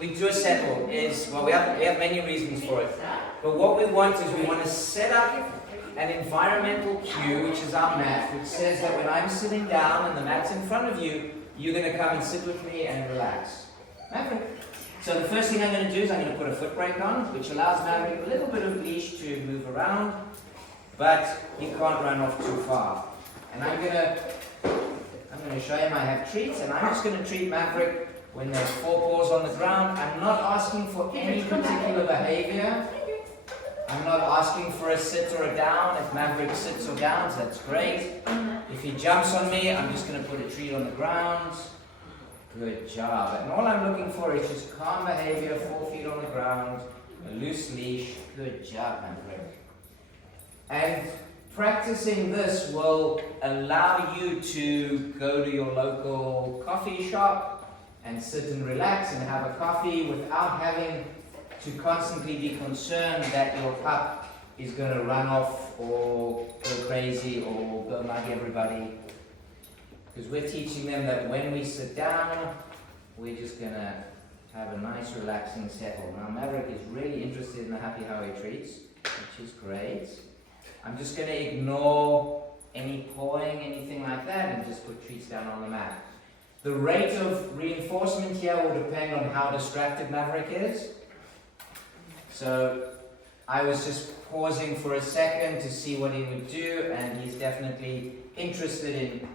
We do a settle is, well, we have many reasons for it. But what we want is we want to set up an environmental cue, which is our mat, which says that when I'm sitting down and the mat's in front of you, you're going to come and sit with me and relax. Maverick. So the first thing I'm going to do is I'm going to put a foot brake on, which allows Maverick a little bit of leash to move around, but he can't run off too far. And I'm going to show him I have treats, and I'm just going to treat Maverick when there's 4 paws on the ground. I'm not asking for any particular behavior. I'm not asking for a sit or a down. If Maverick sits or downs, that's great. If he jumps on me, I'm just going to put a treat on the ground. Good job. And all I'm looking for is just calm behavior, 4 feet on the ground, a loose leash. Good job, Maverick. And practicing this will allow you to go to your local coffee shop and sit and relax and have a coffee without having to constantly be concerned that your pup is going to run off or go crazy or go mug everybody. Because we're teaching them that when we sit down, we're just going to have a nice relaxing settle. Now Maverick is really interested in the Happy Howie treats, which is great. I'm just going to ignore any pawing, anything like that, and just put treats down on the mat. The rate of reinforcement here will depend on how distracted Maverick is. So I was just pausing for a second to see what he would do, and he's definitely interested in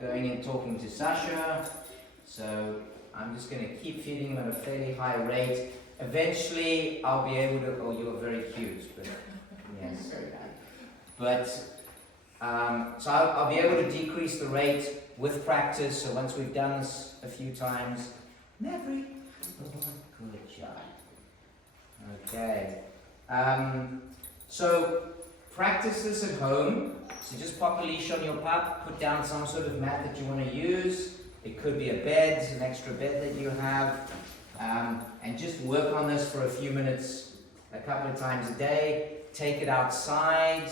going and talking to Sasha. So I'm just going to keep feeding him at a fairly high rate. Eventually I'll be able to, oh, you're very cute, but yes. But, so I'll be able to decrease the rate with practice. So once we've done this a few times, Maverick, good job. Okay. So practice this at home. So just pop a leash on your pup, put down some sort of mat that you want to use. It could be a bed, an extra bed that you have. And just work on this for a few minutes, a couple of times a day. Take it outside.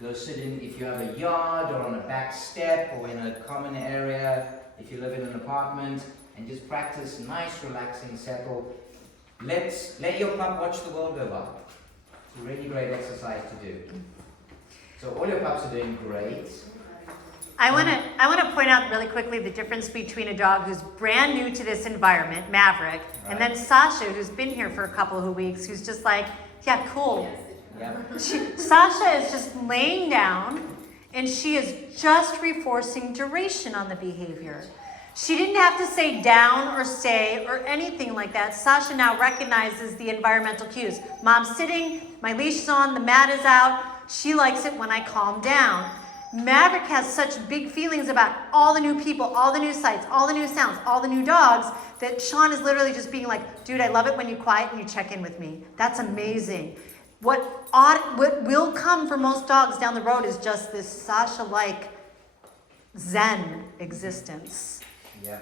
Go sit in, if you have a yard or on a back step or in a common area, if you live in an apartment, and just practice nice relaxing settle. Let your pup watch the world go by. It's a really great exercise to do. So all your pups are doing great. I want to point out really quickly the difference between a dog who's brand new to this environment, Maverick, right, and then Sasha, who's been here for a couple of weeks, who's just like, yeah, cool. Yep. Sasha is just laying down, and she is just reinforcing duration on the behavior. She didn't have to say down or stay or anything like that. Sasha now recognizes the environmental cues. Mom's sitting, my leash is on, the mat is out. She likes it when I calm down. Maverick has such big feelings about all the new people, all the new sights, all the new sounds, all the new dogs, that Sean is literally just being like, dude, I love it when you quiet and you check in with me. That's amazing. What will come for most dogs down the road is just this Sasha-like Zen existence. Yeah.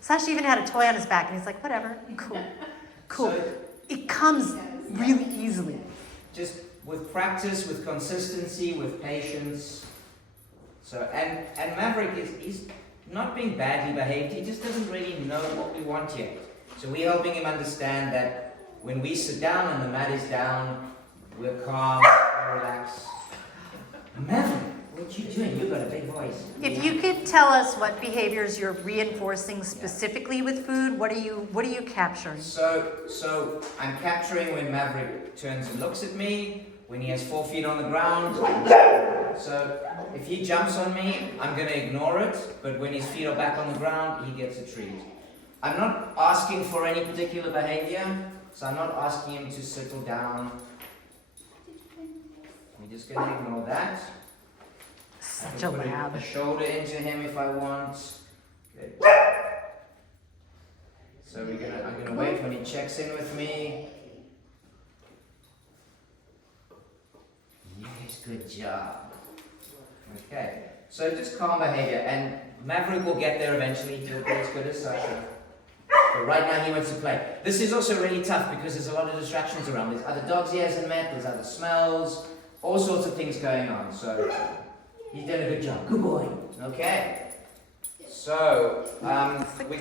Sasha even had a toy on his back, and he's like, whatever, cool. Cool. So, it comes really easily. Just with practice, with consistency, with patience. So, and Maverick is not being badly behaved, he just doesn't really know what we want yet. So we're helping him understand that when we sit down and the mat is down, we're calm, we're relaxed. Maverick, what you doing? You've got a big voice. If you could tell us what behaviors you're reinforcing specifically with food, what are you capturing? So I'm capturing when Maverick turns and looks at me, when he has 4 feet on the ground. So if he jumps on me, I'm going to ignore it, but when his feet are back on the ground, he gets a treat. I'm not asking for any particular behavior, so I'm not asking him to settle down. We're just going to ignore that. Such a put lab. a shoulder into him if I want. Good. So I'm gonna wait when he checks in with me. Yes, good job. Okay, so just calm behavior, and Maverick will get there eventually. He'll be as good as Sasha. But right now he wants to play. This is also really tough because there's a lot of distractions around. There's other dogs he hasn't met, there's other smells, all sorts of things going on. So he's done a good job. Good boy. Okay. So we're going